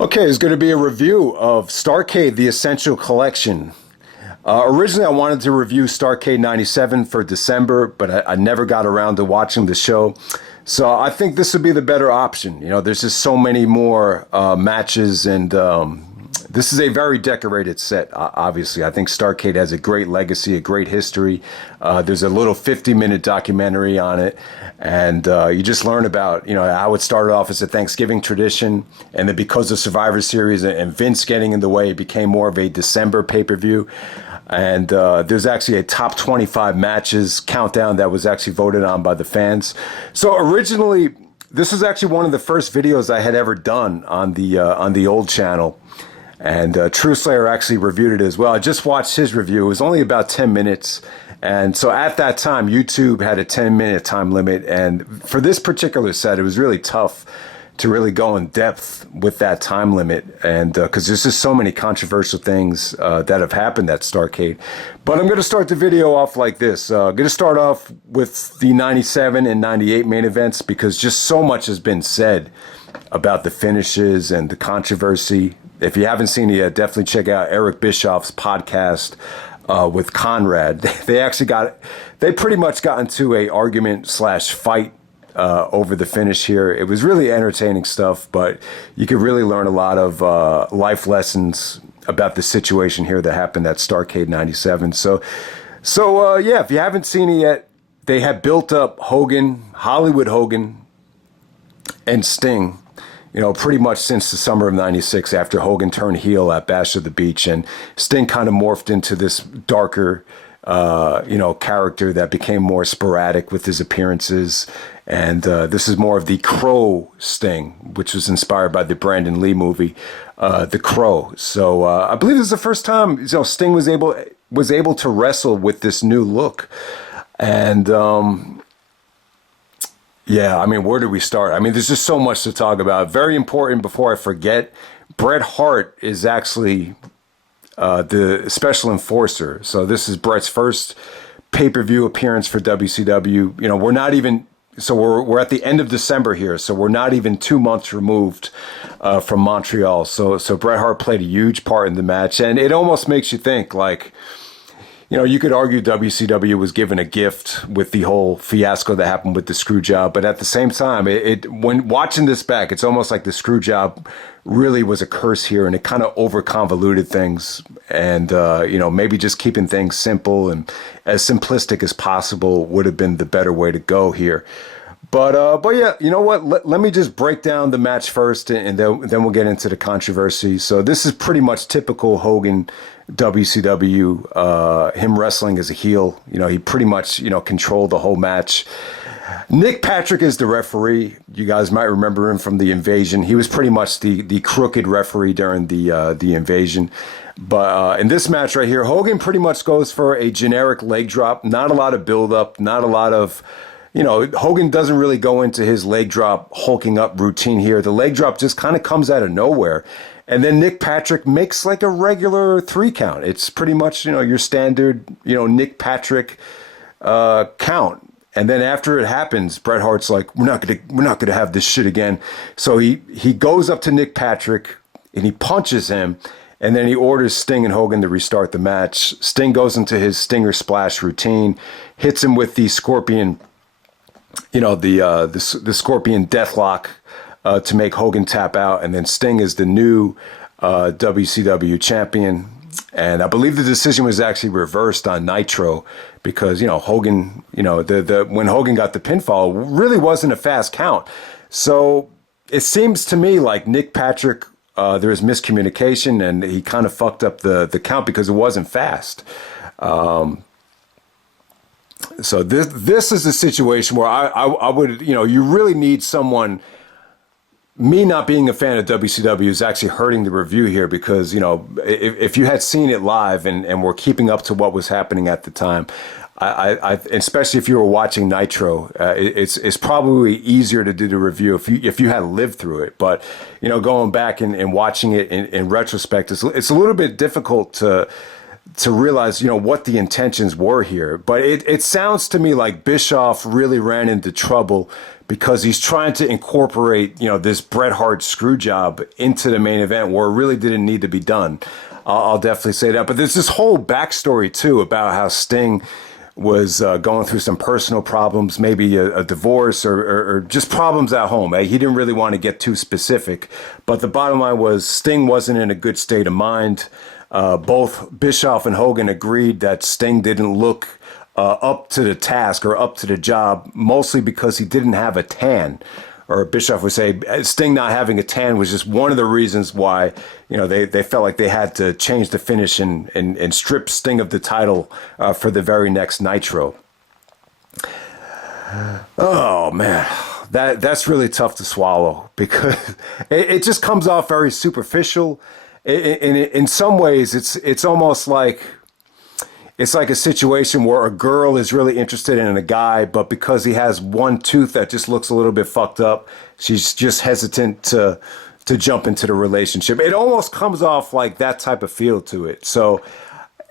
Okay, it's going to be a review of Starrcade, the Essential Collection. Originally, I wanted to review Starrcade 97 for December, but I never got around to watching the show. So I think this would be the better option. You know, there's just so many more matches, and this is a very decorated set, obviously. I think Starrcade has a great legacy, a great history. There's a little 50-minute documentary on it, and you just learn about, you know, how it started off as a Thanksgiving tradition, and then because of Survivor Series and Vince getting in the way, it became more of a December pay-per-view. And there's actually a top 25 matches countdown that was actually voted on by the fans. So originally, this was actually one of the first videos I had ever done on the old channel. And True Slayer actually reviewed it as well. I just watched his review. It was only about 10 minutes. And so at that time, YouTube had a 10-minute time limit. And for this particular set, it was really tough to really go in depth with that time limit. And because there's just so many controversial things that have happened at Starrcade. But I'm going to start the video off like this. I'm going to start off with the 97 and 98 main events because just so much has been said about the finishes and the controversy. If you haven't seen it yet, definitely check out Eric Bischoff's podcast with Conrad. They pretty much got into a argument / fight over the finish here. It was really entertaining stuff, but you could really learn a lot of life lessons about the situation here that happened at Starrcade 97. So yeah, if you haven't seen it yet, they have built up Hogan, Hollywood Hogan, and Sting, you know, pretty much since the summer of 96 after Hogan turned heel at Bash of the Beach, and Sting kind of morphed into this darker, character that became more sporadic with his appearances. And this is more of the Crow Sting, which was inspired by the Brandon Lee movie, The Crow. So I believe this is the first time, you know, Sting was able to wrestle with this new look. And yeah, I mean, where do we start? I mean, there's just so much to talk about. Very important before I forget, Bret Hart is actually the special enforcer. So this is Bret's first pay-per-view appearance for WCW. You know, we're at the end of December here, so we're not even 2 months removed from Montreal. So Bret Hart played a huge part in the match, and it almost makes you think, like, you know, you could argue WCW was given a gift with the whole fiasco that happened with the screw job, but at the same time, when watching this back, it's almost like the screw job really was a curse here, and it kind of over convoluted things, and maybe just keeping things simple and as simplistic as possible would have been the better way to go here. But yeah, you know what? Let me just break down the match first, and then we'll get into the controversy. So this is pretty much typical Hogan WCW, him wrestling as a heel. You know, he pretty much, you know, controlled the whole match. Nick Patrick is the referee. You guys might remember him from the Invasion. He was pretty much the crooked referee during the Invasion. But in this match right here, Hogan pretty much goes for a generic leg drop. Not a lot of build-up, not a lot of... You know, Hogan doesn't really go into his leg drop hulking up routine here. The leg drop just kind of comes out of nowhere. And then Nick Patrick makes like a regular 3 count. It's pretty much, you know, your standard, you know, Nick Patrick count. And then after it happens, Bret Hart's like, we're not gonna have this shit again. So he goes up to Nick Patrick and he punches him. And then he orders Sting and Hogan to restart the match. Sting goes into his Stinger Splash routine, hits him with the Scorpion, you know, the Scorpion Deathlock to make Hogan tap out, and then Sting is the new WCW champion. And I believe the decision was actually reversed on Nitro because, you know, Hogan, you know, when Hogan got the pinfall, really wasn't a fast count. So it seems to me like Nick Patrick, there was miscommunication, and he kind of fucked up the count because it wasn't fast. So this is a situation where I would, you know, you really need someone. Me not being a fan of WCW is actually hurting the review here because, you know, if you had seen it live and were keeping up to what was happening at the time, I especially if you were watching Nitro, it's probably easier to do the review if you had lived through it. But, you know, going back and watching it in retrospect, it's a little bit difficult to to realize, what the intentions were here. But it sounds to me like Bischoff really ran into trouble because he's trying to incorporate, this Bret Hart screw job into the main event where it really didn't need to be done. I'll definitely say that. But there's this whole backstory, too, about how Sting was going through some personal problems, maybe a divorce or just problems at home. He didn't really want to get too specific. But the bottom line was Sting wasn't in a good state of mind. Both Bischoff and Hogan agreed that Sting didn't look up to the task or up to the job, mostly because he didn't have a tan. Or Bischoff would say Sting not having a tan was just one of the reasons why, they felt like they had to change the finish and strip Sting of the title for the very next Nitro. Oh, man. That's really tough to swallow because it just comes off very superficial. In some ways, it's almost like it's like a situation where a girl is really interested in a guy, but because he has one tooth that just looks a little bit fucked up, she's just hesitant to jump into the relationship. It almost comes off like that type of feel to it. So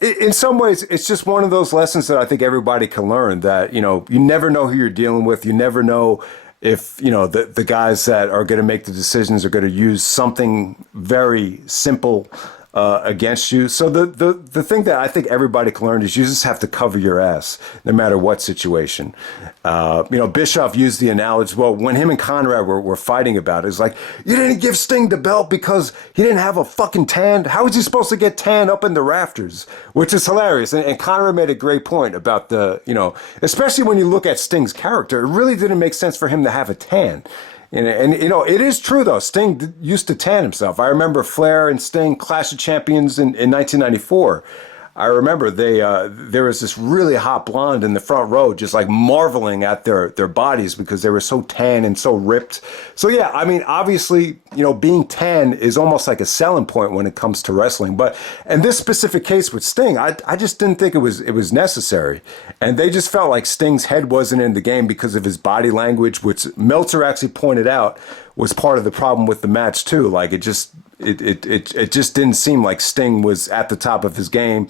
in some ways, it's just one of those lessons that I think everybody can learn that, you never know who you're dealing with. You never know if, the guys that are going to make the decisions are going to use something very simple against you. So the thing that I think everybody can learn is you just have to cover your ass no matter what situation. Bischoff used the analogy, well, when him and Conrad were fighting about it, it's like, you didn't give Sting the belt because he didn't have a fucking tan. How was he supposed to get tan up in the rafters? Which is hilarious. And Conrad made a great point about especially when you look at Sting's character, it really didn't make sense for him to have a tan. And it is true, though. Sting used to tan himself. I remember Flair and Sting Clash of Champions in 1994. I remember there was this really hot blonde in the front row just like marveling at their bodies because they were so tan and so ripped. So, yeah, I mean, obviously, being tan is almost like a selling point when it comes to wrestling. But in this specific case with Sting, I just didn't think it was necessary. And they just felt like Sting's head wasn't in the game because of his body language, which Meltzer actually pointed out was part of the problem with the match, too. Like, it just didn't seem like Sting was at the top of his game,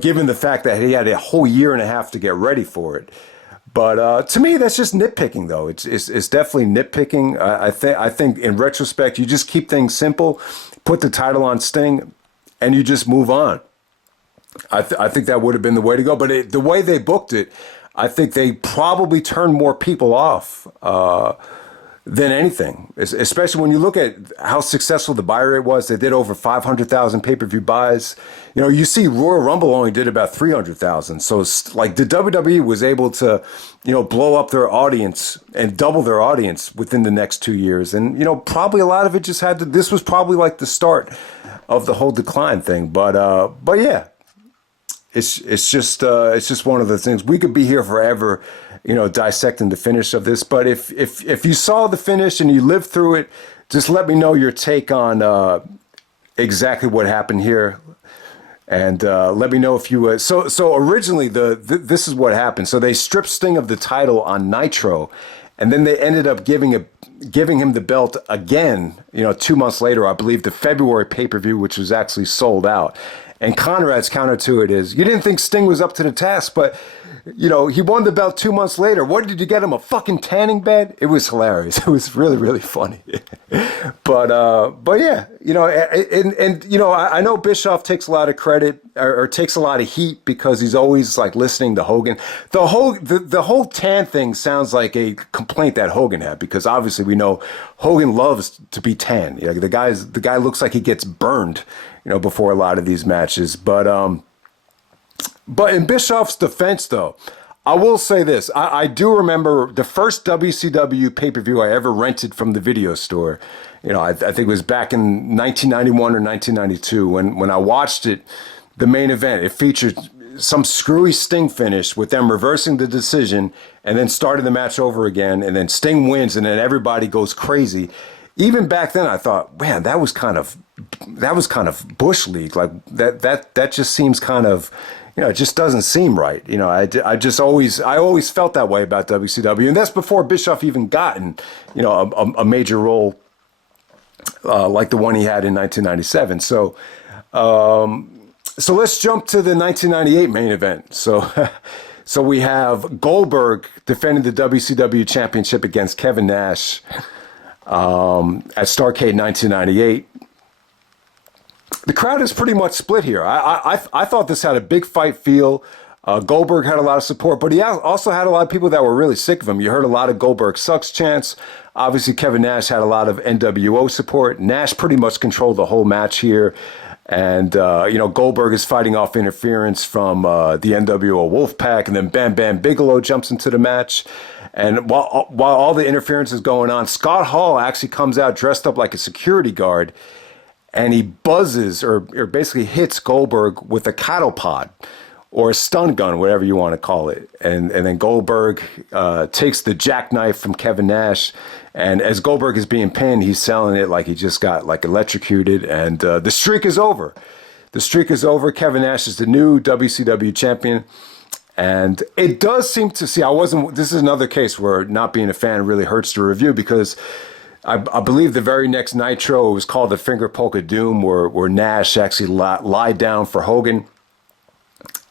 given the fact that he had a whole year and a half to get ready for it. But to me, that's just nitpicking, though. It's definitely nitpicking. I think in retrospect, you just keep things simple, put the title on Sting, and you just move on. I think that would have been the way to go. But the way they booked it, I think they probably turned more people off than anything, especially when you look at how successful the buy rate was. They did over 500,000 pay-per-view buys. You see Royal Rumble only did about 300,000. So it's like the WWE was able to, blow up their audience and double their audience within the next 2 years. And, probably a lot of it just this was probably like the start of the whole decline thing. But yeah, it's just one of the things. We could be here forever, dissecting the finish of this. But if you saw the finish and you lived through it, just let me know your take on exactly what happened here. And let me know if you... So originally, this is what happened. So they stripped Sting of the title on Nitro, and then they ended up giving him the belt again, 2 months later, I believe, the February pay-per-view, which was actually sold out. And Conrad's counter to it is, you didn't think Sting was up to the task, but... he won the belt 2 months later. What did you get him? A fucking tanning bed? It was hilarious. It was really, really funny. But yeah, I know Bischoff takes a lot of credit or takes a lot of heat because he's always like listening to Hogan. The whole tan thing sounds like a complaint that Hogan had because obviously we know Hogan loves to be tan. The guy looks like he gets burned, before a lot of these matches. But in Bischoff's defense, though, I will say this. I do remember the first WCW pay-per-view I ever rented from the video store. I think it was back in 1991 or 1992 when I watched it, the main event. It featured some screwy Sting finish with them reversing the decision and then starting the match over again. And then Sting wins and then everybody goes crazy. Even back then, I thought, man, that was kind of Bush League. Like that just seems kind of... it just doesn't seem right. I always felt that way about WCW. And that's before Bischoff even gotten, a major role like the one he had in 1997. So, So let's jump to the 1998 main event. So we have Goldberg defending the WCW Championship against Kevin Nash at Starrcade 1998. The crowd is pretty much split here. I thought this had a big fight feel. Goldberg had a lot of support, but he also had a lot of people that were really sick of him. You heard a lot of Goldberg sucks chants. Obviously, Kevin Nash had a lot of NWO support. Nash pretty much controlled the whole match here. And, Goldberg is fighting off interference from the NWO Wolfpack, and then Bam Bam Bigelow jumps into the match. And while all the interference is going on, Scott Hall actually comes out dressed up like a security guard, and he buzzes or basically hits Goldberg with a cattle pod or a stun gun, whatever you want to call it. And then Goldberg takes the jackknife from Kevin Nash. And as Goldberg is being pinned, he's selling it like he just got like electrocuted. And the streak is over. The streak is over. Kevin Nash is the new WCW champion. And it does seem to see, this is another case where not being a fan really hurts the review, because I believe the very next Nitro, it was called the Finger Poke of Doom, where Nash actually lied down for Hogan.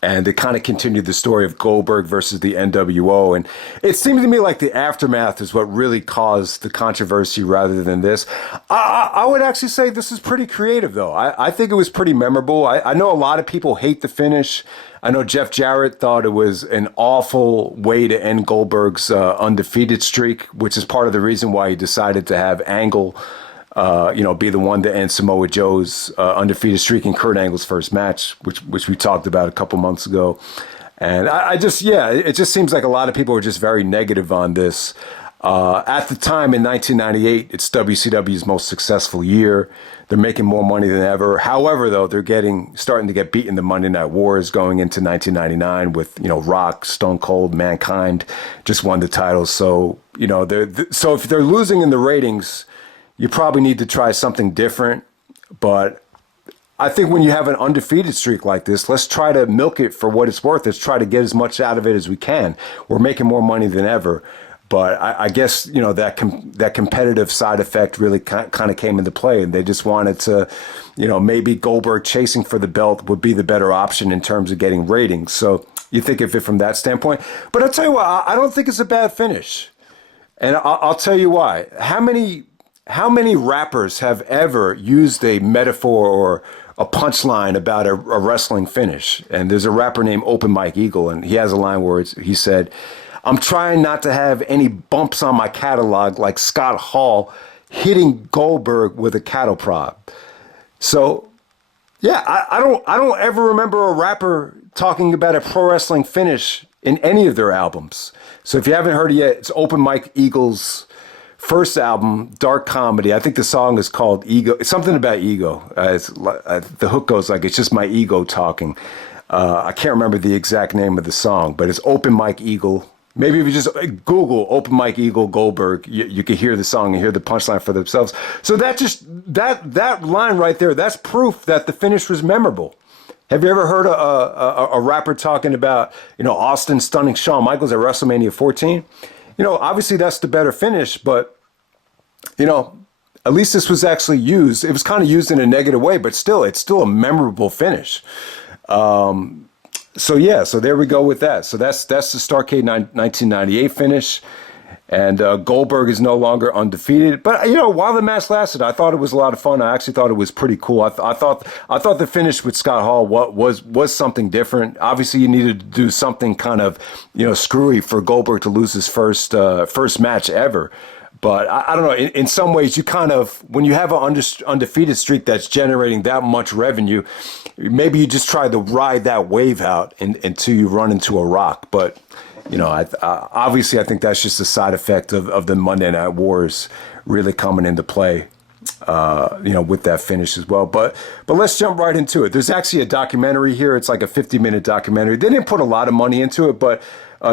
And it kind of continued the story of Goldberg versus the NWO. And it seemed to me like the aftermath is what really caused the controversy rather than this. I would actually say this is pretty creative, though. I think it was pretty memorable. I know a lot of people hate the finish. I know Jeff Jarrett thought it was an awful way to end Goldberg's undefeated streak, which is part of the reason why he decided to have Angle be the one to end Samoa Joe's undefeated streak in Kurt Angle's first match, which we talked about a couple months ago. And it just seems like a lot of people are just very negative on this. At the time in 1998, it's WCW's most successful year. They're making more money than ever. However, though, they're starting to get beat in the Monday Night Wars going into 1999 with, Rock, Stone Cold, Mankind just won the titles. So, so if they're losing in the ratings, you probably need to try something different. But I think when you have an undefeated streak like this, let's try to milk it for what it's worth. Let's try to get as much out of it as we can. We're making more money than ever. But I guess, that competitive side effect really kind of came into play. And they just wanted to, maybe Goldberg chasing for the belt would be the better option in terms of getting ratings. So you think of it from that standpoint. But I'll tell you what, I don't think it's a bad finish. And I'll tell you why. How many rappers have ever used a metaphor or a punchline about a wrestling finish? And there's a rapper named Open Mike Eagle, and he has a line where he said, "I'm trying not to have any bumps on my catalog like Scott Hall hitting Goldberg with a cattle prod." So, yeah, I don't ever remember a rapper talking about a pro wrestling finish in any of their albums. So if you haven't heard it yet, it's Open Mike Eagle's first album, Dark Comedy. I think the song is called Ego. It's something about ego. The hook goes like, "It's just my ego talking." I can't remember the exact name of the song, but it's Open Mike Eagle. Maybe if you just Google Open Mike Eagle Goldberg, you can hear the song and hear the punchline for themselves. So that line right there, that's proof that the finish was memorable. Have you ever heard a rapper talking about, Austin stunning Shawn Michaels at WrestleMania 14? Obviously that's the better finish, but, at least this was actually used. It was kind of used in a negative way, but still, it's still a memorable finish. So there we go with that. So that's the Starrcade 1998 finish. And Goldberg is no longer undefeated. But, while the match lasted, I thought it was a lot of fun. I actually thought it was pretty cool. I thought the finish with Scott Hall was something different. Obviously, you needed to do something kind of, screwy for Goldberg to lose his first match ever. But I don't know. In some ways, you kind of, when you have an undefeated streak that's generating that much revenue, maybe you just try to ride that wave out until you run into a rock. But, obviously, I think that's just a side effect of the Monday Night Wars really coming into play, with that finish as well. But let's jump right into it. There's actually a documentary here. It's like a 50-minute documentary. They didn't put a lot of money into it, but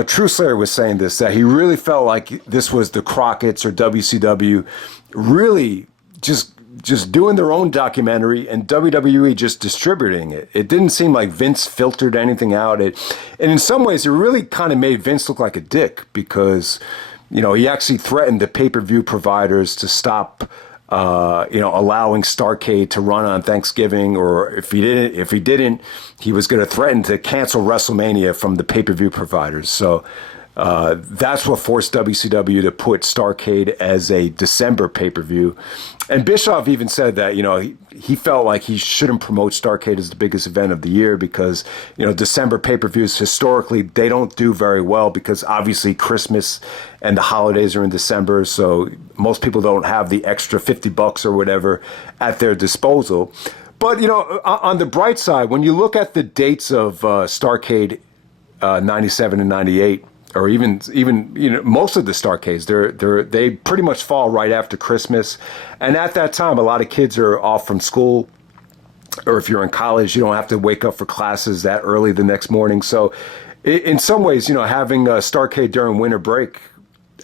True Slayer was saying this, that he really felt like this was the Crockett's or WCW really just doing their own documentary and WWE just distributing it. It didn't seem like Vince filtered anything out. And in some ways, it really kind of made Vince look like a dick because, he actually threatened the pay-per-view providers to stop allowing Starrcade to run on Thanksgiving, or if he didn't, he was going to threaten to cancel WrestleMania from the pay-per-view providers. So that's what forced WCW to put Starrcade as a December pay-per-view. And Bischoff even said that, he felt like he shouldn't promote Starrcade as the biggest event of the year because, December pay-per-views historically, they don't do very well because obviously Christmas and the holidays are in December. So most people don't have the extra $50 or whatever at their disposal. But, on the bright side, when you look at the dates of Starrcade 97 and 98, or even most of the Starrcades, they pretty much fall right after Christmas, and at that time, a lot of kids are off from school, or if you're in college, you don't have to wake up for classes that early the next morning. So, in some ways, having a Starrcade during winter break,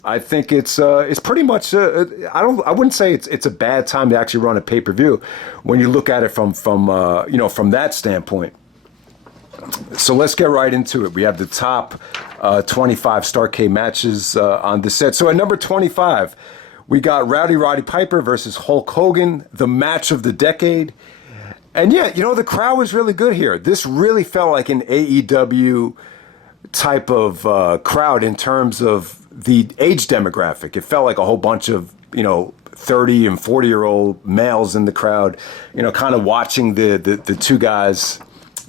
I think it's pretty much I wouldn't say it's a bad time to actually run a pay-per-view when you look at it from that standpoint. So let's get right into it. We have the top 25 Starrcade matches on the set. So at number 25, we got Roddy Piper versus Hulk Hogan, the match of the decade. And yeah, the crowd was really good here. This really felt like an AEW type of crowd in terms of the age demographic. It felt like a whole bunch of, 30 and 40-year-old males in the crowd, kind of watching the two guys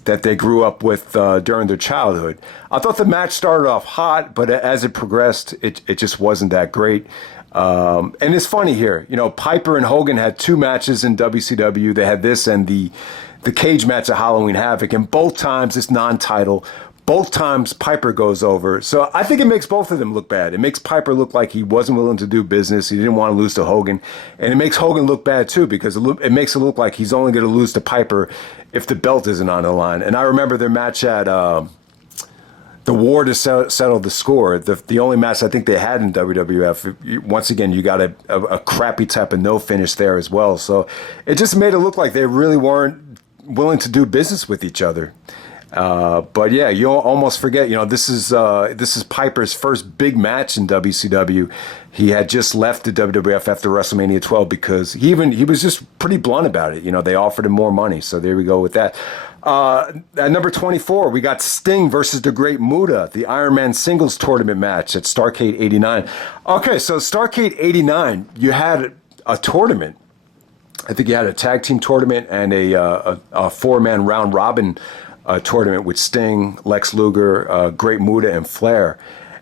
that they grew up with during their childhood. I thought the match started off hot, but as it progressed, it just wasn't that great. And it's funny here, Piper and Hogan had two matches in WCW. They had this and the cage match at Halloween Havoc, and both times it's non-title. Both times Piper goes over. So I think it makes both of them look bad. It makes Piper look like he wasn't willing to do business. He didn't want to lose to Hogan. And it makes Hogan look bad too, because it makes it look like he's only going to lose to Piper if the belt isn't on the line. And I remember their match at the War to settle the score. The only match I think they had in WWF. Once again, you got a crappy type of no finish there as well. So it just made it look like they really weren't willing to do business with each other. But yeah, you almost forget, this is Piper's first big match in WCW. He had just left the WWF after WrestleMania 12 because he was just pretty blunt about it. They offered him more money. So there we go with that. At number 24, we got Sting versus the Great Muta, the Iron Man singles tournament match at Starrcade 89. Okay, so Starrcade 89, you had a tournament. I think you had a tag team tournament and a four-man round robin tournament with Sting, Lex Luger, Great Muta, and Flair.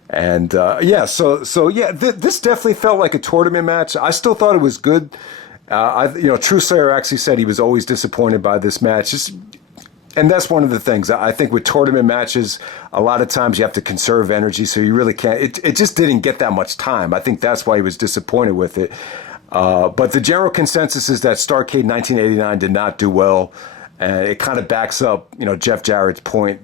And this definitely felt like a tournament match. I still thought it was good. True Slayer actually said he was always disappointed by this match. And that's one of the things. I think with tournament matches, a lot of times you have to conserve energy, so you really can't. It just didn't get that much time. I think that's why he was disappointed with it. But the general consensus is that Starrcade 1989 did not do well. And it kind of backs up, Jeff Jarrett's point.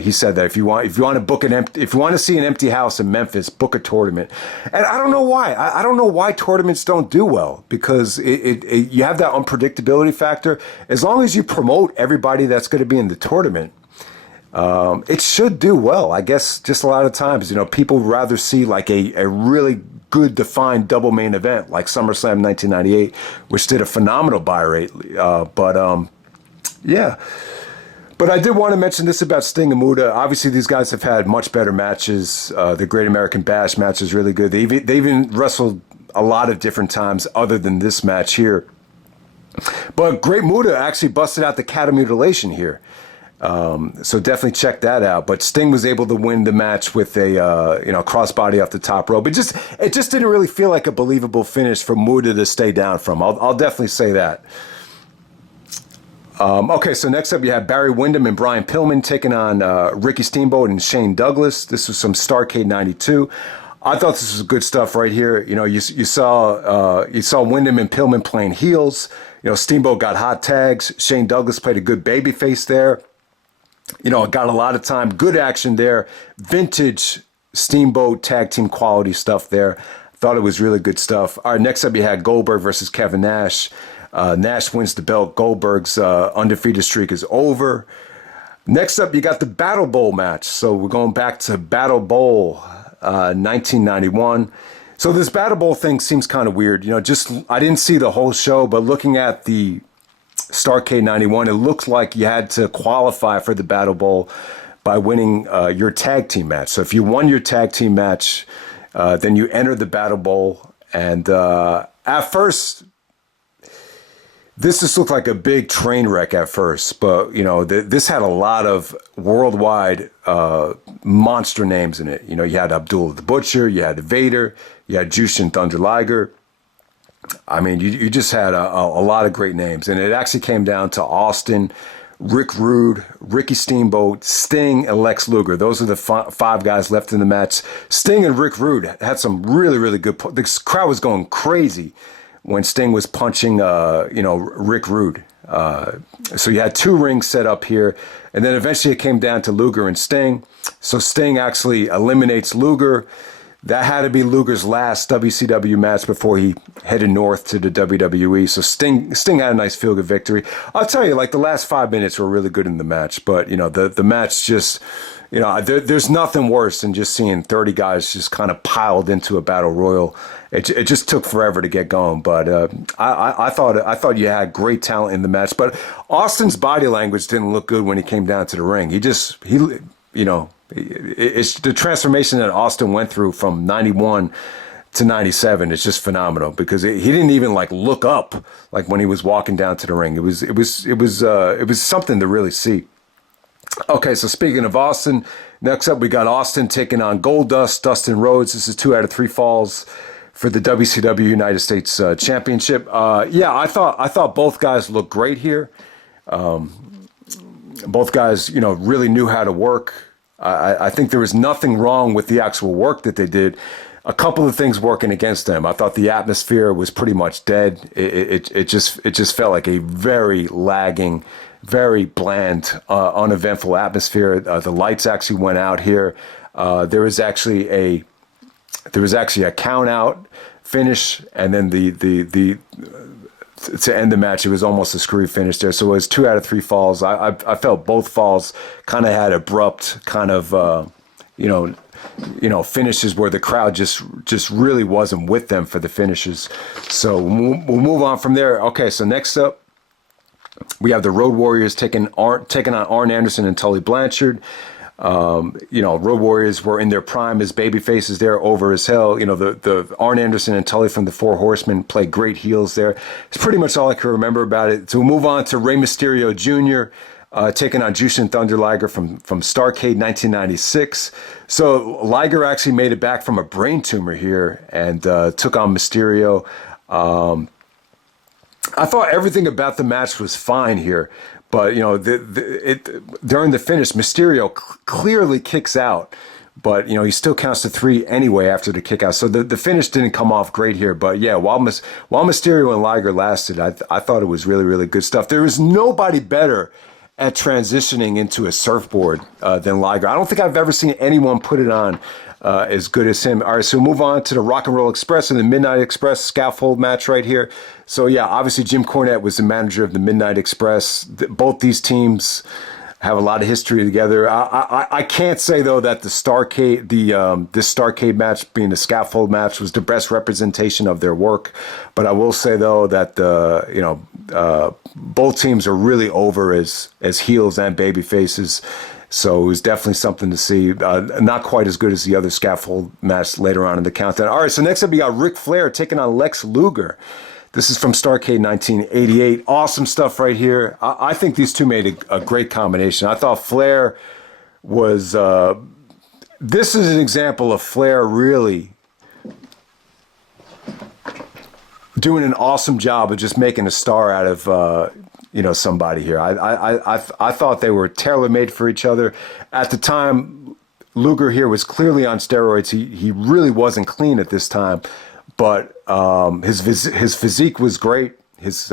He said that if you want to see an empty house in Memphis, book a tournament. And I don't know why. I don't know why tournaments don't do well, because you have that unpredictability factor. As long as you promote everybody that's going to be in the tournament, it should do well. I guess just a lot of times, people rather see like a really good defined double main event like SummerSlam 1998, which did a phenomenal buy rate. Yeah. But I did want to mention this about Sting and Muta. Obviously, these guys have had much better matches. The Great American Bash match is really good. They even wrestled a lot of different times other than this match here. But Great Muta actually busted out the cat of mutilation here. So definitely check that out. But Sting was able to win the match with a crossbody off the top rope. It just didn't really feel like a believable finish for Muta to stay down from. I'll definitely say that. Okay, so next up you have Barry Windham and Brian Pillman taking on Ricky Steamboat and Shane Douglas. This was from Starrcade 92. I thought this was good stuff right here. You saw Windham and Pillman playing heels. Steamboat got hot tags. Shane Douglas played a good babyface there. Got a lot of time. Good action there. Vintage Steamboat tag team quality stuff there. Thought it was really good stuff. All right, next up you had Goldberg versus Kevin Nash. Nash wins the belt. Goldberg's undefeated streak is over. Next up, you got the BattleBowl match. So we're going back to BattleBowl 1991. So this Battle Bowl thing seems kind of weird. Just I didn't see the whole show, but looking at the Starrcade 91, it looked like you had to qualify for the Battle Bowl by winning your tag team match. So if you won your tag team match, then you enter the Battle Bowl. And at first, this just looked like a big train wreck at first. But, this had a lot of worldwide monster names in it. You had Abdullah the Butcher, you had Vader, you had Jushin Thunder Liger. I mean, you just had a lot of great names. And it actually came down to Austin, Rick Rude, Ricky Steamboat, Sting, and Lex Luger. Those are the five guys left in the match. Sting and Rick Rude had some really, really good... The crowd was going crazy when Sting was punching, Rick Rude. So you had two rings set up here. And then eventually it came down to Luger and Sting. So Sting actually eliminates Luger. That had to be Luger's last WCW match before he headed north to the WWE. So Sting had a nice feel-good victory. I'll tell you, the last 5 minutes were really good in the match. But, the match just, there's nothing worse than just seeing 30 guys just kind of piled into a battle royal. It just took forever to get going. But I thought you had great talent in the match. But Austin's body language didn't look good when he came down to the ring. It's the transformation that Austin went through from 91 to 97. It's just phenomenal because he didn't even look up when he was walking down to the ring. It was something to really see. Okay, so speaking of Austin, next up we got Austin taking on Goldust, Dustin Rhodes. This is 2 out of 3 falls for the WCW United States Championship. I thought both guys looked great here. Both guys, really knew how to work. I think there was nothing wrong with the actual work that they did. A couple of things working against them. I thought the atmosphere was pretty much dead. It just felt like a very lagging, very bland, uneventful atmosphere. The lights actually went out here. There was actually a count out finish, and then the to end the match, it was almost a screwy finish there. So it was 2 out of 3 falls. I felt both falls kind of had abrupt kind of, finishes where the crowd just really wasn't with them for the finishes. So we'll move on from there. Okay, so next up, we have the Road Warriors taking on Arn Anderson and Tully Blanchard. Road Warriors were in their prime as baby faces there, over as hell. The Arn Anderson and Tully from the Four Horsemen played great heels there. It's pretty much all I can remember about it. So we'll move on to Rey Mysterio Jr. Taking on Jushin Thunder Liger from Starrcade 1996. So Liger actually made it back from a brain tumor here and took on Mysterio. I thought everything about the match was fine here. But, during the finish, Mysterio clearly kicks out. But, he still counts to 3 anyway after the kick out. So the finish didn't come off great here. But, yeah, while Mysterio and Liger lasted, I thought it was really, really good stuff. There is nobody better at transitioning into a surfboard than Liger. I don't think I've ever seen anyone put it on as good as him. All right, so we'll move on to the Rock and Roll Express and the Midnight Express scaffold match right here. So, yeah, obviously Jim Cornette was the manager of the Midnight Express. Both these teams have a lot of history together. I can't say, though, that the Starrcade, this Starrcade match being the scaffold match was the best representation of their work. But I will say, though, that, both teams are really over as heels and baby faces. So it was definitely something to see. Not quite as good as the other scaffold match later on in the countdown. All right, so next up you got Ric Flair taking on Lex Luger. This is from Starrcade 1988. Awesome stuff right here. I think these two made a great combination. I thought Flair was... this is an example of Flair really doing an awesome job of just making a star out of... somebody here. I thought they were tailor-made for each other. At the time, Luger here was clearly on steroids. He really wasn't clean at this time, but his physique was great. His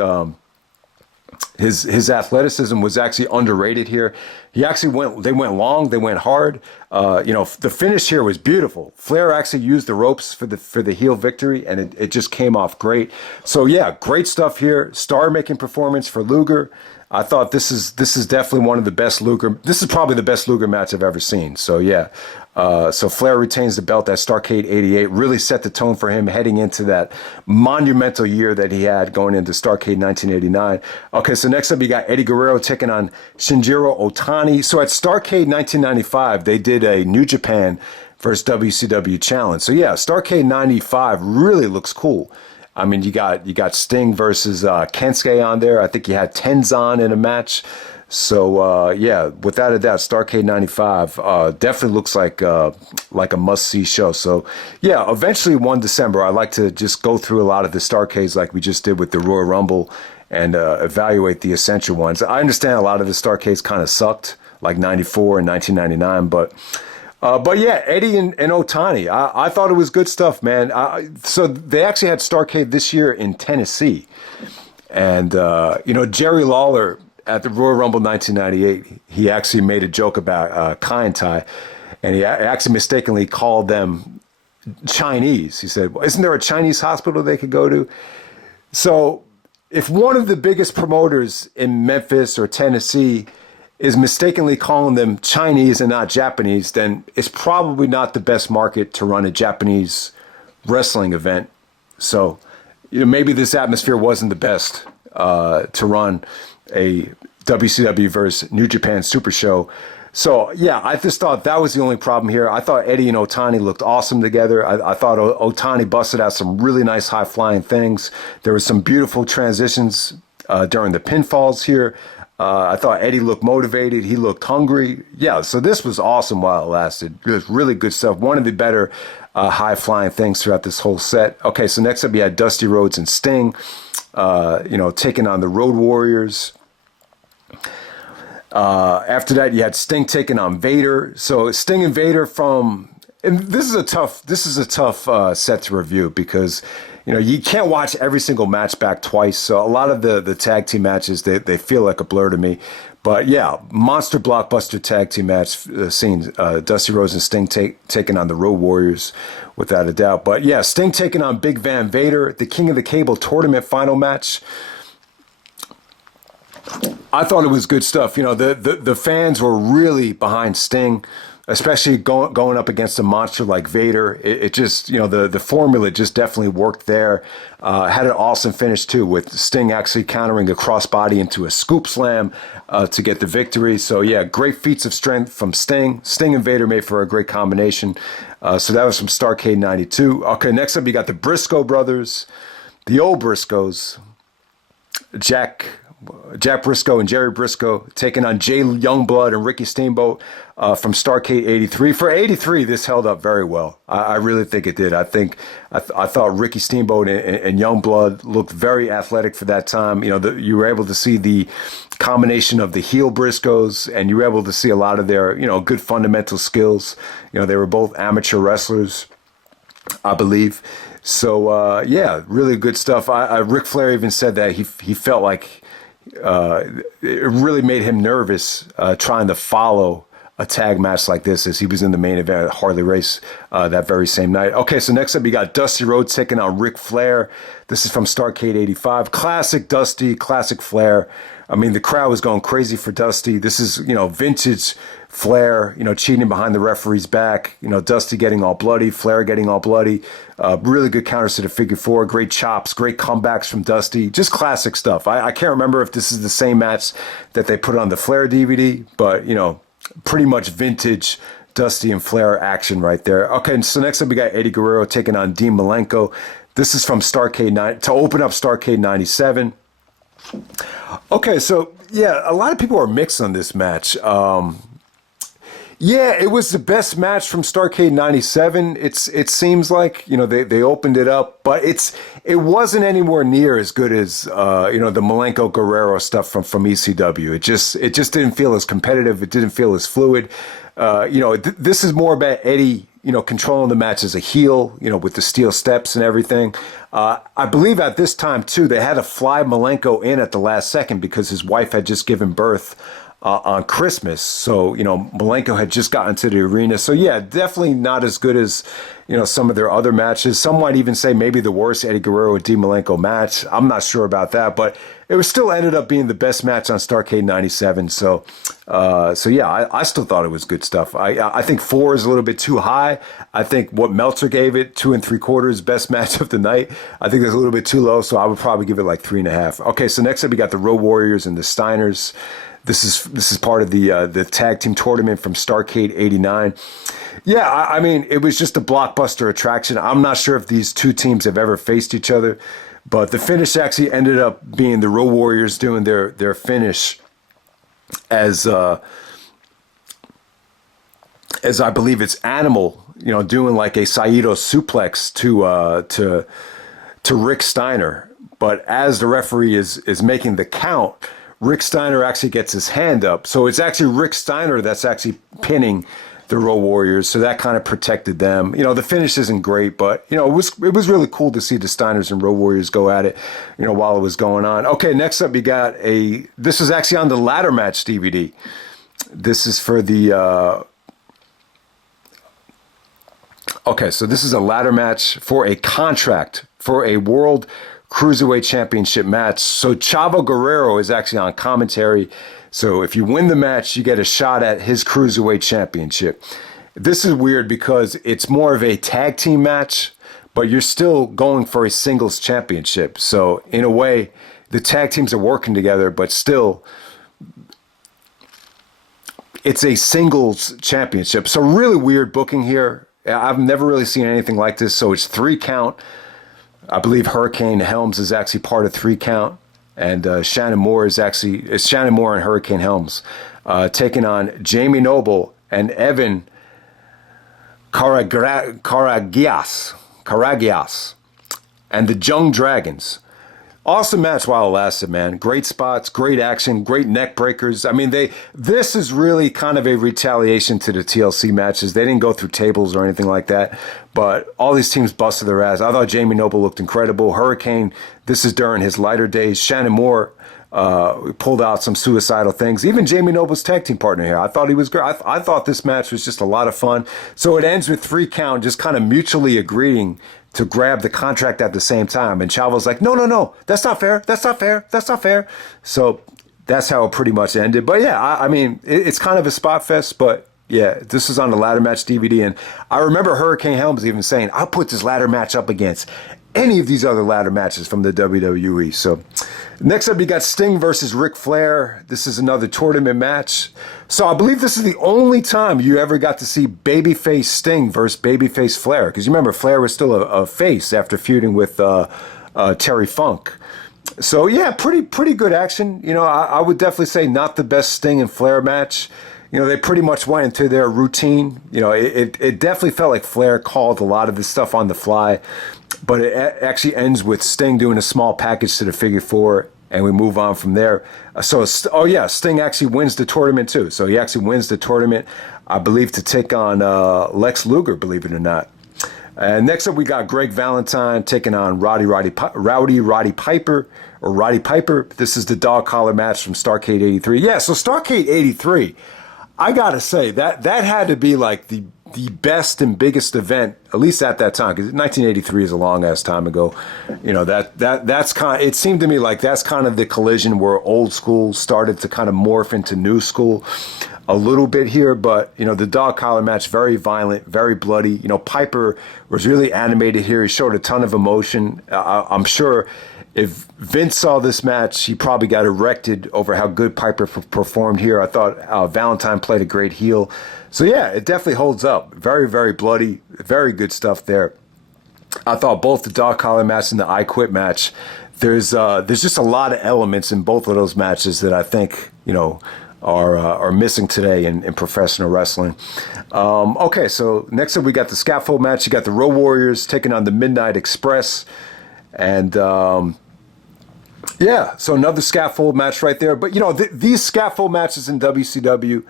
His athleticism was actually underrated here. They went long, they went hard. The finish here was beautiful. Flair actually used the ropes for the heel victory, and it just came off great. So yeah, great stuff here. Star-making performance for Luger. I thought this is definitely one of the best Luger. This is probably the best Luger match I've ever seen. So yeah, so Flair retains the belt at Starrcade '88. Really set the tone for him heading into that monumental year that he had going into Starrcade 1989. Okay, so next up you got Eddie Guerrero taking on Shinjiro Otani. So at Starrcade 1995, they did a New Japan versus WCW challenge. So yeah, Starrcade 95 really looks cool. I mean, you got Sting versus Kensuke on there. I think you had Tenzan in a match. So yeah, without a doubt, Starrcade 95 definitely looks like a must-see show. So yeah, eventually 1 December, I like to just go through a lot of the Starrcades like we just did with the Royal Rumble and evaluate the essential ones. I understand a lot of the Starrcades kind of sucked, like 94 and 1999, but yeah, Eddie and Otani, I thought it was good stuff, man. So they actually had Starrcade this year in Tennessee. And, Jerry Lawler at the Royal Rumble 1998, he actually made a joke about Kai and Tai, and he actually mistakenly called them Chinese. He said, well, isn't there a Chinese hospital they could go to? So if one of the biggest promoters in Memphis or Tennessee is mistakenly calling them Chinese and not Japanese, then it's probably not the best market to run a Japanese wrestling event. So, maybe this atmosphere wasn't the best to run a WCW versus New Japan Super Show. So, yeah, I just thought that was the only problem here. I thought Eddie and Otani looked awesome together. I thought Otani busted out some really nice high-flying things. There were some beautiful transitions during the pinfalls here. I thought Eddie looked motivated. He looked hungry. Yeah, so this was awesome while it lasted. It was really good stuff. One of the better high-flying things throughout this whole set. Okay, so next up you had Dusty Rhodes and Sting, taking on the Road Warriors. After that, you had Sting taking on Vader. So Sting and Vader and this is a tough set to review because you can't watch every single match back twice. So a lot of the tag team matches, they feel like a blur to me. But yeah, monster blockbuster tag team match scenes. Dusty Rhodes and Sting taking on the Road Warriors, without a doubt. But yeah, Sting taking on Big Van Vader, the King of the Cable tournament final match. I thought it was good stuff. The fans were really behind Sting, especially going up against a monster like Vader. It just, the formula just definitely worked there. Had an awesome finish, too, with Sting actually countering a crossbody into a scoop slam to get the victory. So, yeah, great feats of strength from Sting. Sting and Vader made for a great combination. So that was from Starrcade 92. Okay, next up, you got the Briscoe brothers, the old Briscoes, Jack Briscoe and Jerry Briscoe taking on Jay Youngblood and Ricky Steamboat from Starrcade 83. For 83, this held up very well. I really think it did. I thought Ricky Steamboat and Youngblood looked very athletic for that time. You were able to see the combination of the heel Briscoes, and you were able to see a lot of their, good fundamental skills. They were both amateur wrestlers, I believe. So, yeah, really good stuff. Ric Flair even said that he felt like it really made him nervous trying to follow a tag match like this as he was in the main event at Harley Race that very same night. Okay, so next up you got Dusty Rhodes taking on Ric Flair. This is from Starrcade 85. Classic Dusty, classic Flair. I mean, the crowd was going crazy for Dusty. This is, vintage Flair, cheating behind the referee's back. Dusty getting all bloody, Flair getting all bloody. Really good counters to the figure four. Great chops, great comebacks from Dusty. Just classic stuff. I can't remember if this is the same match that they put on the Flair DVD, but, pretty much vintage Dusty and Flair action right there. Okay, so next up we got Eddie Guerrero taking on Dean Malenko. This is from Starrcade 9 to open up Starrcade 97. Okay, so yeah, a lot of people are mixed on this match. Yeah, it was the best match from Starrcade 97. It seems like, they opened it up, but it wasn't anywhere near as good as the Malenko Guerrero stuff from ECW. It just didn't feel as competitive. It didn't feel as fluid. This is more about Eddie controlling the match as a heel, with the steel steps and everything. I believe at this time, too, they had to fly Malenko in at the last second because his wife had just given birth on Christmas. So, Malenko had just gotten to the arena. So, yeah, definitely not as good as, some of their other matches. Some might even say maybe the worst Eddie Guerrero Dean Malenko match. I'm not sure about that, but it was still ended up being the best match on Starrcade 97. So yeah, I still thought it was good stuff. I think 4 is a little bit too high. I think what Meltzer gave it, 2 3/4, best match of the night. I think it's a little bit too low, so I would probably give it like 3.5. Okay, so next up we got the Road Warriors and the Steiners. This is part of the tag team tournament from Starrcade 89. Yeah, I mean, it was just a blockbuster attraction. I'm not sure if these two teams have ever faced each other, but the finish actually ended up being the Road Warriors doing their finish as I believe it's Animal, doing like a Saito suplex to Rick Steiner. But as the referee is making the count, Rick Steiner actually gets his hand up. So it's actually Rick Steiner that's actually pinning the Road Warriors, so that kind of protected them. The finish isn't great, but it was really cool to see the Steiners and Road Warriors go at it, while it was going on. Okay, next up we got this is actually on the ladder match DVD. This is for the okay, so this is a ladder match for a contract for a World Cruiserweight Championship match. So Chavo Guerrero is actually on commentary. So if you win the match, you get a shot at his Cruiserweight Championship. This is weird because it's more of a tag team match, but you're still going for a singles championship. So in a way, the tag teams are working together, but still, it's a singles championship. So really weird booking here. I've never really seen anything like this. So it's 3 count. I believe Hurricane Helms is actually part of 3 count. And Shannon Moore is Shannon Moore and Hurricane Helms taking on Jamie Noble and Evan Karagias and the Jung Dragons. Awesome match while it lasted, man. Great spots, great action, great neck breakers. I mean, this is really kind of a retaliation to the TLC matches. They didn't go through tables or anything like that, but all these teams busted their ass. I thought Jamie Noble looked incredible. Hurricane, this is during his lighter days. Shannon Moore pulled out some suicidal things. Even Jamie Noble's tag team partner here, I thought he was great. I thought this match was just a lot of fun. So it ends with 3 count, just kind of mutually agreeing to grab the contract at the same time. And Chavo's like, no, that's not fair. That's not fair. So that's how it pretty much ended. But yeah, I mean, it's kind of a spot fest, but yeah, this is on the ladder match DVD. And I remember Hurricane Helms even saying, I'll put this ladder match up against any of these other ladder matches from the WWE. So next up, you got Sting versus Ric Flair. This is another tournament match. So I believe this is the only time you ever got to see babyface Sting versus babyface Flair. Because you remember, Flair was still a face after feuding with Terry Funk. So yeah, pretty good action. I would definitely say not the best Sting and Flair match. They pretty much went into their routine. It definitely felt like Flair called a lot of this stuff on the fly. But it actually ends with Sting doing a small package to the figure 4, and we move on from there. Sting actually wins the tournament too. So he actually wins the tournament, I believe, to take on Lex Luger, believe it or not. And next up, we got Greg Valentine taking on Roddy Piper. This is the dog collar match from Starrcade 83. Yeah, so Starrcade 83, I gotta say, that had to be like the best and biggest event, at least at that time, because 1983 is a long ass time ago. That's kind of, it seemed to me like that's kind of the collision where old school started to kind of morph into new school a little bit here. But the dog collar match, very violent, very bloody. Piper was really animated here. He showed a ton of emotion. I'm sure if Vince saw this match, he probably got erected over how good Piper performed here. I thought Valentine played a great heel. So yeah, it definitely holds up. Very, very bloody, very good stuff there. I thought both the dog collar match and the I Quit match, there's just a lot of elements in both of those matches that I think are missing today in professional wrestling. Okay, so next up we got the Scaffold match. You got the Road Warriors taking on the Midnight Express, and yeah, so another Scaffold match right there. But these Scaffold matches in WCW.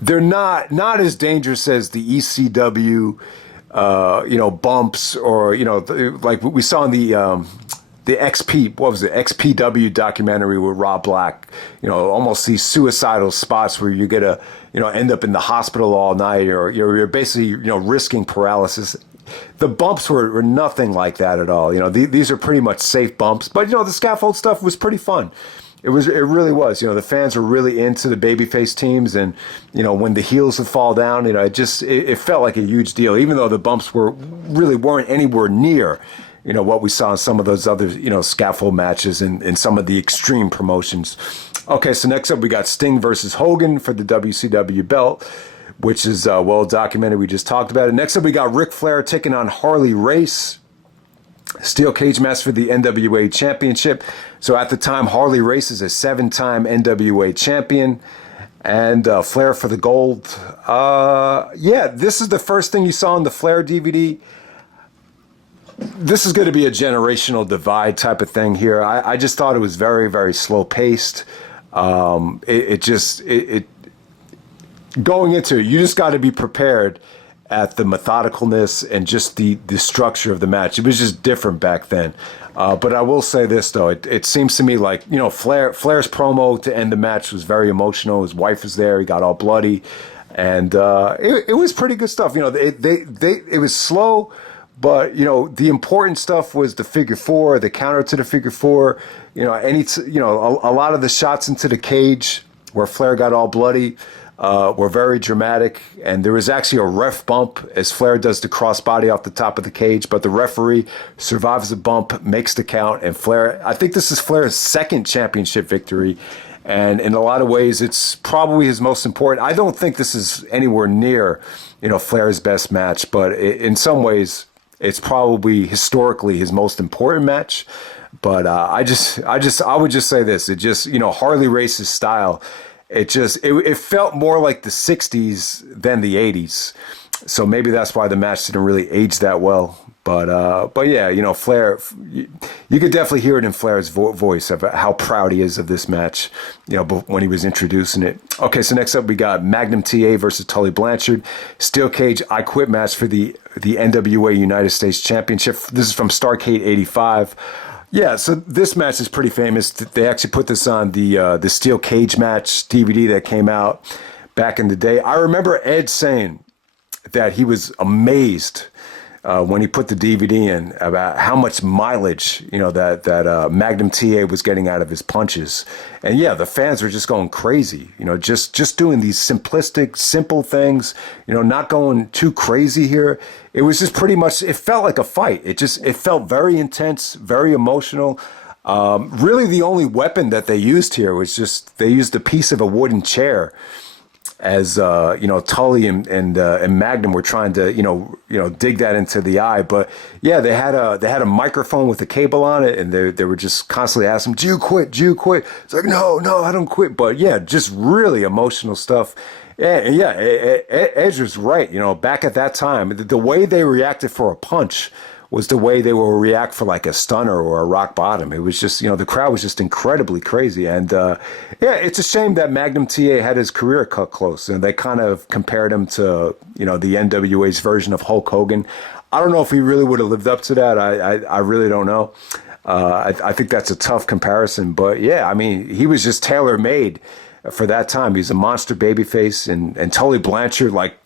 they're not as dangerous as the ECW, bumps, or like we saw in the XP, what was it, XPW documentary with Rob Black. Almost these suicidal spots where you get to end up in the hospital all night, or you're basically risking paralysis. The bumps were nothing like that at all. These are pretty much safe bumps, but the scaffold stuff was pretty fun. It really was. The fans were really into the babyface teams, and when the heels would fall down, it felt like a huge deal, even though the bumps weren't anywhere near what we saw in some of those other scaffold matches and some of the extreme promotions. Okay, so next up we got Sting versus Hogan for the WCW belt, which is well documented. We just talked about it. Next up we got Ric Flair taking on Harley Race. Steel cage match for the NWA Championship. So at the time, Harley Race is a 7-time NWA champion, and Flair for the gold. This is the first thing you saw in the Flair DVD. This is going to be a generational divide type of thing here. I just thought it was very, very slow paced. Going into it, you just got to be prepared at the methodicalness and just the structure of the match. It was just different back then. But I will say this, though. It seems to me like, Flair's promo to end the match was very emotional. His wife was there. He got all bloody. And it was pretty good stuff. It was slow, but, the important stuff was the figure four, the counter to the figure four. A lot of the shots into the cage where Flair got all bloody were very dramatic, and there was actually a ref bump as Flair does the crossbody off the top of the cage, but the referee survives the bump, makes the count, and I think this is Flair's second championship victory, and in a lot of ways it's probably his most important. I don't think this is anywhere near Flair's best match, but in some ways it's probably historically his most important match. But I would just say this: it just Harley Race's style. It felt more like the 60s than the 80s. So maybe that's why the match didn't really age that well. But yeah, Flair, you could definitely hear it in Flair's voice of how proud he is of this match, when he was introducing it. Okay, so next up we got Magnum TA versus Tully Blanchard. Steel cage I Quit match for the NWA United States Championship. This is from Starrcade 85. Yeah, so this match is pretty famous. They actually put this on the Steel Cage Match DVD that came out back in the day. I remember Ed saying that he was amazed when he put the DVD in about how much mileage that Magnum TA was getting out of his punches. And yeah, the fans were just going crazy. Just doing these simplistic, simple things. Not going too crazy here. It was just pretty much. It felt like a fight. It felt very intense, very emotional. Really, the only weapon that they used here was just they used a piece of a wooden chair. As Tully and Magnum were trying to dig that into the eye, but yeah, they had a microphone with a cable on it, and they were just constantly asking him, "Do you quit? Do you quit?" It's like, no, I don't quit. But yeah, just really emotional stuff. Yeah, Edge was right. Back at that time, the way they reacted for a punch was the way they will react for like a stunner or a rock bottom. It was just, the crowd was just incredibly crazy. And it's a shame that Magnum TA had his career cut close. And they kind of compared him to, the NWA's version of Hulk Hogan. I don't know if he really would have lived up to that. I really don't know. I think that's a tough comparison. But yeah, I mean, he was just tailor-made for that time. He's a monster babyface. And Tully Blanchard, like...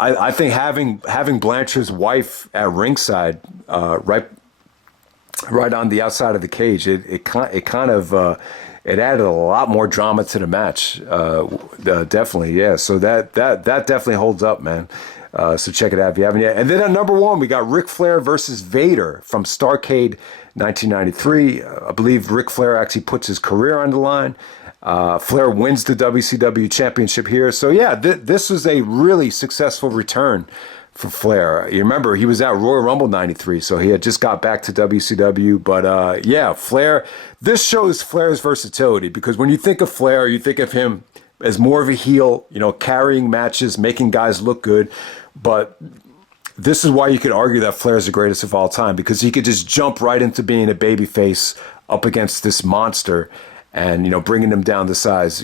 I think having Blanchard's wife at ringside, right on the outside of the cage, it kind of added a lot more drama to the match. Definitely, yeah. So that definitely holds up, man. So check it out if you haven't yet. And then at number one, we got Ric Flair versus Vader from Starrcade 1993. I believe Ric Flair actually puts his career on the line. Flair wins the WCW championship here. So yeah, this was a really successful return for Flair. You remember, he was at Royal Rumble 93, so he had just got back to WCW. But yeah, Flair, this shows Flair's versatility, because when you think of Flair, you think of him as more of a heel, carrying matches, making guys look good. But this is why you could argue that Flair is the greatest of all time, because he could just jump right into being a babyface up against this monster. and, bringing him down to size,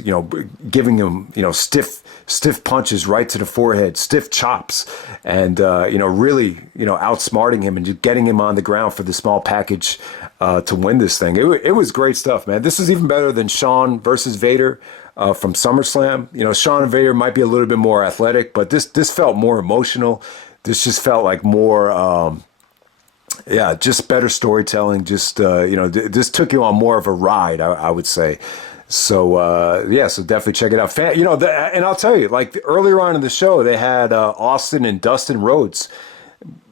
giving him, stiff punches right to the forehead, stiff chops, and, really, outsmarting him and just getting him on the ground for the small package to win this thing. It was great stuff, man. This is even better than Shawn versus Vader from SummerSlam. Shawn and Vader might be a little bit more athletic, but this felt more emotional. This just felt like more, just better storytelling. Just, this took you on more of a ride, I would say. So, so definitely check it out. And I'll tell you, like earlier on in the show, they had Austin and Dustin Rhodes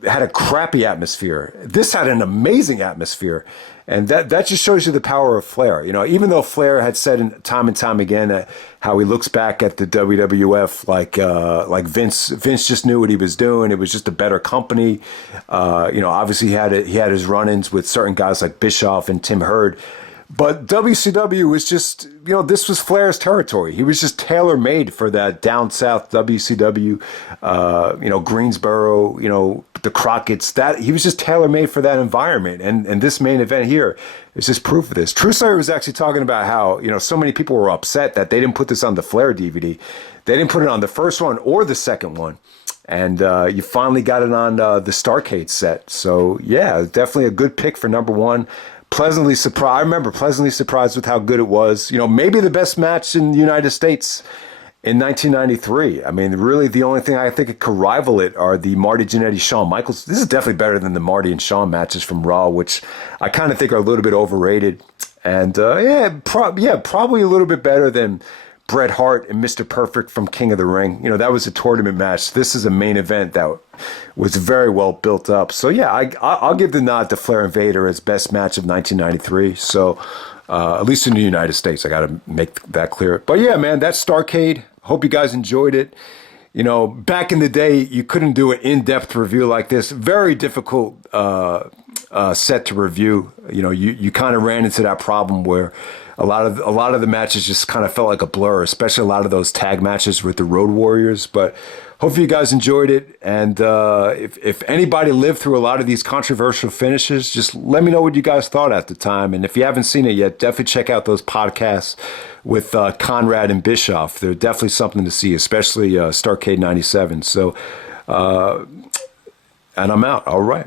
had a crappy atmosphere. This had an amazing atmosphere. And that just shows you the power of Flair. Even though Flair had said time and time again how he looks back at the WWF like Vince just knew what he was doing. It was just a better company. Obviously he had his run-ins with certain guys like Bischoff and Tim Hurd. But WCW was just, this was Flair's territory. He was just tailor-made for that down south WCW, Greensboro, the Crockett's. That he was just tailor-made for that environment. And this main event here is just proof of this. True Slayer was actually talking about how, so many people were upset that they didn't put this on the Flair DVD. They didn't put it on the first one or the second one. And you finally got it on the Starrcade set. So, yeah, definitely a good pick for number one. Pleasantly surprised. I remember pleasantly surprised with how good it was. Maybe the best match in the United States in 1993. I mean, really the only thing I think it could rival it are the Marty Jannetty, Shawn Michaels. This is definitely better than the Marty and Shawn matches from Raw, which I kind of think are a little bit overrated. And probably a little bit better than Bret Hart and Mr. Perfect from King of the Ring. That was a tournament match. This is a main event that was very well built up. So, yeah, I'll give the nod to Flair and Vader as best match of 1993. So, at least in the United States, I got to make that clear. But, yeah, man, that's Starrcade. Hope you guys enjoyed it. Back in the day, you couldn't do an in-depth review like this. Very difficult set to review. You kind of ran into that problem where a lot of the matches just kind of felt like a blur, especially a lot of those tag matches with the Road Warriors. But hopefully you guys enjoyed it. And if anybody lived through a lot of these controversial finishes, just let me know what you guys thought at the time. And if you haven't seen it yet, definitely check out those podcasts with Conrad and Bischoff. They're definitely something to see, especially Starrcade 97. So, and I'm out. All right.